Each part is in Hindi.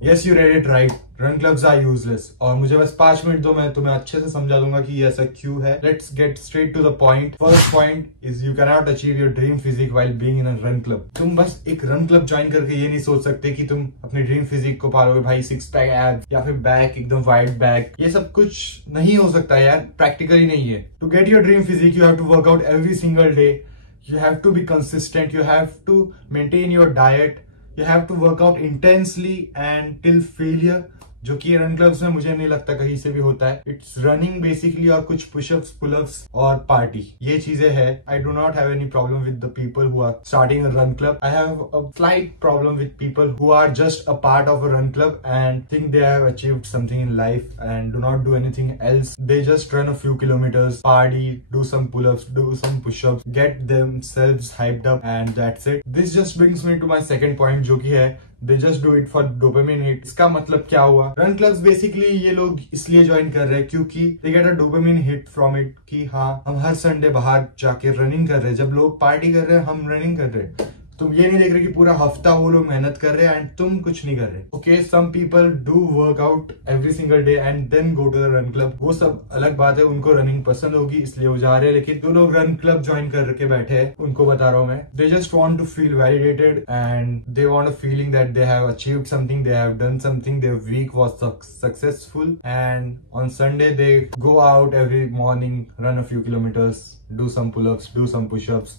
Yes, you read it right. Run clubs are useless. और मुझे बस 5 मिनट दो, मैं तुम्हें अच्छे से समझा दूंगा कि ये ऐसा क्यों है। Let's get straight to the point. First point is you can not achieve your dream physique while being in a run club. तुम बस एक रन क्लब ज्वाइन करके ये नहीं सोच सकते कि तुम अपनी ड्रीम फिजिक को पालोगे भाई, 6 पैक एब्स या फिर बैक एकदम वाइड बैक। ये सब कुछ नहीं हो सकता यार, प्रैक्टिकली नहीं है। To get your dream physique you have to work out every single day, you have to be consistent, you have to maintain your diet, you have to work out intensely and till failure, जो कि रन क्लब्स में मुझे नहीं लगता कहीं से भी होता है। इट्स रनिंग बेसिकली और कुछ पुशअप्स, पुलअप्स और पार्टी, ये चीजें है। I do not have any problem with the people who are starting a run club. I have a slight problem with people who are just a part of a run club and think they have achieved something in life and do not do anything else. They just run a few kilometers, party, do some pullups, do some pushups, get themselves hyped up and that's it. This just brings me to my second point, जो कि है they just do it for dopamine hit। इसका मतलब क्या हुआ? रन क्लब्स बेसिकली ये लोग इसलिए ज्वाइन कर रहे हैं क्योंकि they get a dopamine hit from it कि हाँ हम हर संडे बाहर जाके रनिंग कर रहे हैं। जब लोग पार्टी कर रहे हैं हम रनिंग कर रहे हैं। तुम ये नहीं देख रहे कि पूरा हफ्ता वो लोग मेहनत कर रहे हैं एंड तुम कुछ नहीं कर रहे। Okay, some people do work out every single day and then go to the run club, वो सब अलग बात है। उनको रनिंग पसंद होगी इसलिए वो जा रहे हैं। लेकिन जो लोग रन क्लब ज्वाइन करके बैठे हैं उनको बता रहा हूँ मैं, they just want to feel validated and they want a feeling that they have achieved something, they have done something, their week was successful and on Sunday they go out every morning, run a few kilometers, do some pull-ups, do some push-ups.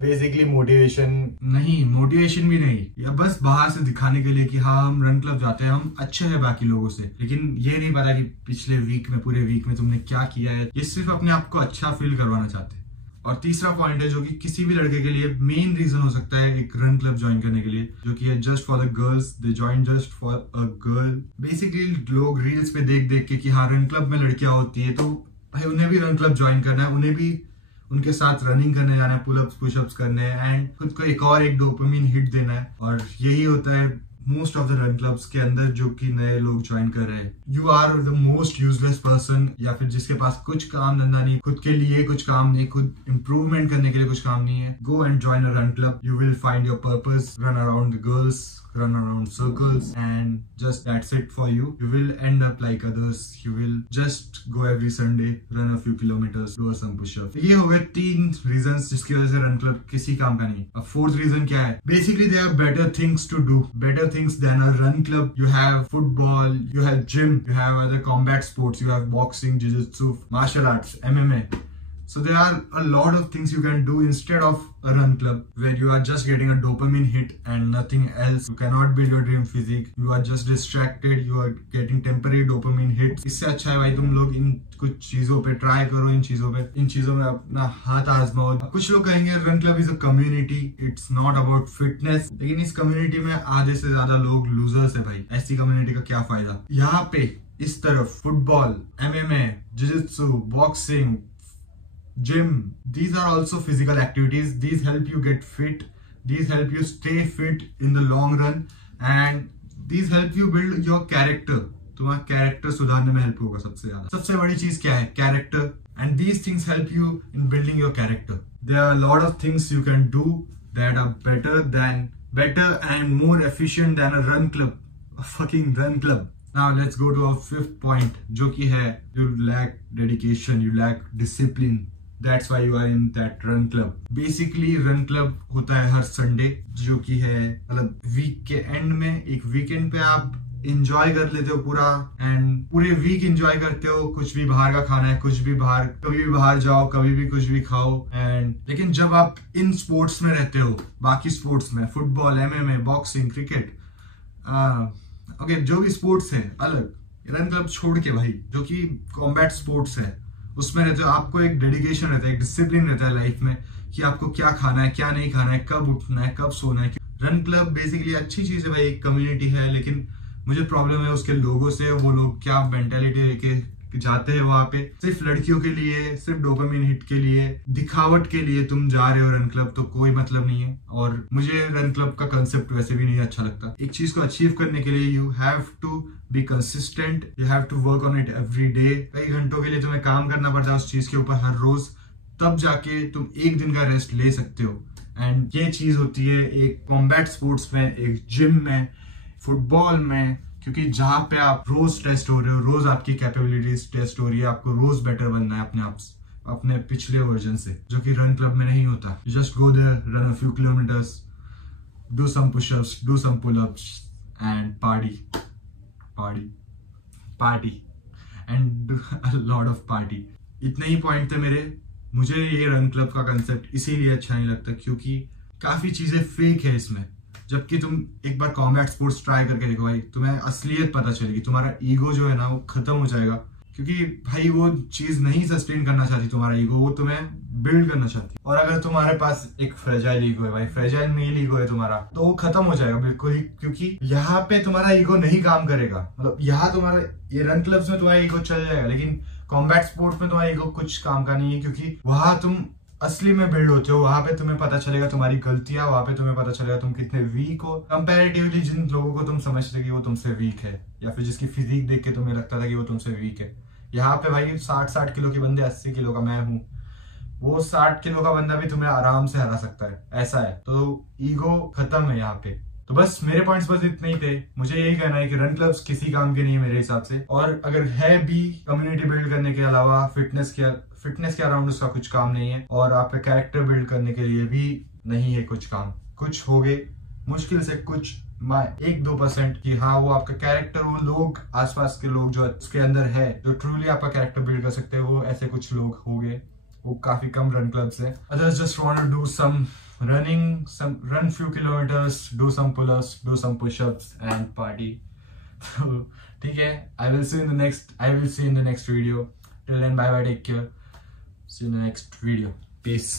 Basically motivation भी नहीं, या बस बाहर से दिखाने के लिए कि हाँ हम रन क्लब जाते हैं, हम अच्छे हैं बाकी लोगों से। लेकिन ये नहीं पता कि पिछले वीक में, पूरे वीक में तुमने क्या किया है। ये सिर्फ अपने आप को अच्छा फील करवाना चाहते हैं। और तीसरा पॉइंट है जो कि किसी भी लड़के के लिए मेन रीजन हो सकता है एक रन क्लब ज्वाइन करने के लिए, जो कि है just for the girls. They join just for a girl. Basically लोग रील्स पे देख देख के कि हाँ रन क्लब में लड़कियां होती है तो भाई उन्हें भी रन क्लब ज्वाइन करना है, उन्हें भी उनके साथ रनिंग करने जाना है, पुलअप्स पुशअप्स करने हैं एंड खुद को एक डोपामिन हिट देना है। और यही होता है most of the run clubs के अंदर जो कि नए लोग ज्वाइन कर रहे हैं। You are the most useless person, या फिर जिसके पास कुछ काम धंधा नहीं, खुद के लिए कुछ काम नहीं, खुद इंप्रूवमेंट करने के लिए कुछ काम नहीं है। Go and join a run club, you will find your purpose, run around the girls, run around circles and just that's it for you. You will end up like others. You will just go every Sunday, run a few kilometers, do some push-ups. ये हो गए 3 reasons जिसकी वजह से run club किसी काम का नहीं। अब 4th reason क्या है? Basically there are better things to do, better things than a run club. You have football, you have gym, you have other combat sports, you have boxing, jiu-jitsu, martial arts, MMA. So there are a lot of things you can do instead of a run club where you are just getting a dopamine hit and nothing else. You cannot build your dream physique. You are just distracted. You are getting temporary dopamine hits. इससे अच्छा है भाई तुम लोग इन कुछ चीजों पे ट्राई करो, इन चीजों में अपना हाथ आजमाओ। कुछ लोग कहेंगे run club is a community, it's not about fitness. लेकिन इस कम्युनिटी में आधे से ज्यादा लोग लूजर्स है भाई। ऐसी कम्युनिटी का क्या फायदा? यहाँ पे इस तरफ football, MMA, jiu-jitsu, boxing, gym, these are also physical activities. These help you get fit, these help you stay fit in the long run and these help you build your character. तुम्हारा कैरेक्टर सुधारने में हेल्प होगा सबसे ज्यादा। सबसे बड़ी चीज क्या है? Character. And these things help you in building your character. There are a lot of things you can do that are better and more efficient than a run club, a fucking run club. Now let's go to our 5th point, जो कि है you lack dedication, you lack discipline. That's why you are in that run club. Basically run club होता है हर संडे, जो कि है मतलब वीक के एंड में, एक वीकेंड पे आप इंजॉय कर लेते हो पूरा एंड पूरे वीक इंजॉय करते हो। कुछ भी बाहर का खाना है, कुछ भी बाहर, कभी भी बाहर जाओ, कभी भी कुछ भी खाओ एंड लेकिन जब आप इन स्पोर्ट्स में रहते हो, बाकी स्पोर्ट्स में, football, MMA, boxing, cricket, okay जो भी स्पोर्ट्स है अलग, रन क्लब छोड़ के भाई जो कि कॉम्बैट स्पोर्ट्स है उसमें रहते हो, आपको एक डेडिकेशन रहता है, एक डिसिप्लिन रहता है लाइफ में कि आपको क्या खाना है, क्या नहीं खाना है, कब उठना है, कब सोना है। रन क्लब बेसिकली अच्छी चीज है भाई, एक कम्युनिटी है। लेकिन मुझे प्रॉब्लम है उसके लोगों से। वो लोग क्या मेंटालिटी लेके जाते हैं वहां पे, सिर्फ लड़कियों के लिए, सिर्फ डोपामिन हिट के लिए, दिखावट के लिए तुम जा रहे हो रन क्लब, तो कोई मतलब नहीं है। और मुझे रन क्लब का कंसेप्ट वैसे भी नहीं अच्छा लगता। एक चीज को अचीव करने के लिए you have to be consistent, you have to work on it every day. कई घंटों के लिए तुम्हें काम करना पड़ता है उस चीज के ऊपर हर रोज, तब जाके तुम एक दिन का रेस्ट ले सकते हो। एंड ये चीज होती है एक कॉम्बैट स्पोर्ट्स में, एक जिम में, फुटबॉल में, क्योंकि जहां पे आप रोज टेस्ट हो रहे हो, रोज आपकी कैपेबिलिटीज टेस्ट हो रही है, आपको रोज बेटर बनना है अपने आप अपने पिछले वर्जन से, जो कि रन क्लब में नहीं होता। You just go there, run a few kilometers, do some pushups, do some pullups and party and a lot of party. इतने ही पॉइंट थे मेरे। मुझे ये रन क्लब का कंसेप्ट इसीलिए अच्छा नहीं लगता क्योंकि काफी चीजें फेक है इसमें। जबकि तुम एक बार कॉम्बैट स्पोर्ट्स ट्राई करके देखो भाई, तुम्हें असलियत पता चलेगी, तुम्हारा ईगो जो है ना वो खत्म हो जाएगा। क्योंकि भाई वो चीज नहीं सस्टेन करना चाहती तुम्हारा ईगो, वो तुम्हें बिल्ड करना चाहती। और अगर तुम्हारे पास एक फ्रेजाइल ईगो है भाई, फ्रेजाइल मेल ईगो है तुम्हारा, तो वो खत्म हो जाएगा बिल्कुल ही। क्योंकि यहाँ पे तुम्हारा ईगो नहीं काम करेगा, मतलब यहाँ तुम्हारा ये रन क्लब्स में तुम्हारा ईगो चल जाएगा, लेकिन कॉम्बैट स्पोर्ट्स में तुम्हारा ईगो कुछ काम का नहीं है। क्योंकि वहां तुम असली में बिल्ड होते हो, वहां पे तुम्हें पता चलेगा तुम्हारी गलतियां, वहां पे तुम्हें पता चलेगा तुम कितने वीक हो कंपैरेटिवली जिन लोगों को तुम समझते कि वो तुमसे वीक है, या फिर जिसकी फिजिक देख के तुम्हें लगता था कि वो तुमसे वीक है। यहाँ पे भाई 60 किलो के बंदे, 80 किलो का मैं हूँ, वो 60 किलो का बंदा भी तुम्हें आराम से हरा सकता है, ऐसा है। तो ईगो खत्म है यहाँ पे। तो बस मेरे पॉइंट्स बस इतने ही थे। मुझे यही कहना है कि रन क्लब्स किसी काम के नहीं है मेरे हिसाब से, और अगर है भी कम्युनिटी बिल्ड करने के अलावा फिटनेस के अराउंड उसका कुछ काम नहीं है, और आपका कैरेक्टर बिल्ड करने के लिए भी नहीं है कुछ काम। कुछ हो गए मुश्किल से कुछ 1-2% कि हाँ वो आपका कैरेक्टर, वो लोग आसपास के लोग जो उसके अंदर है, जो ट्रूली आपका कैरेक्टर बिल्ड कर सकते हैं, वो ऐसे कुछ लोग हो गए, वो काफी कम रन क्लब्स है। Others just want to do some run few kilometers, do some pull-ups, do some push-ups and party. तो ठीक है, I will see you in the next video. Till then, bye bye, take care. See you in the next video. Peace.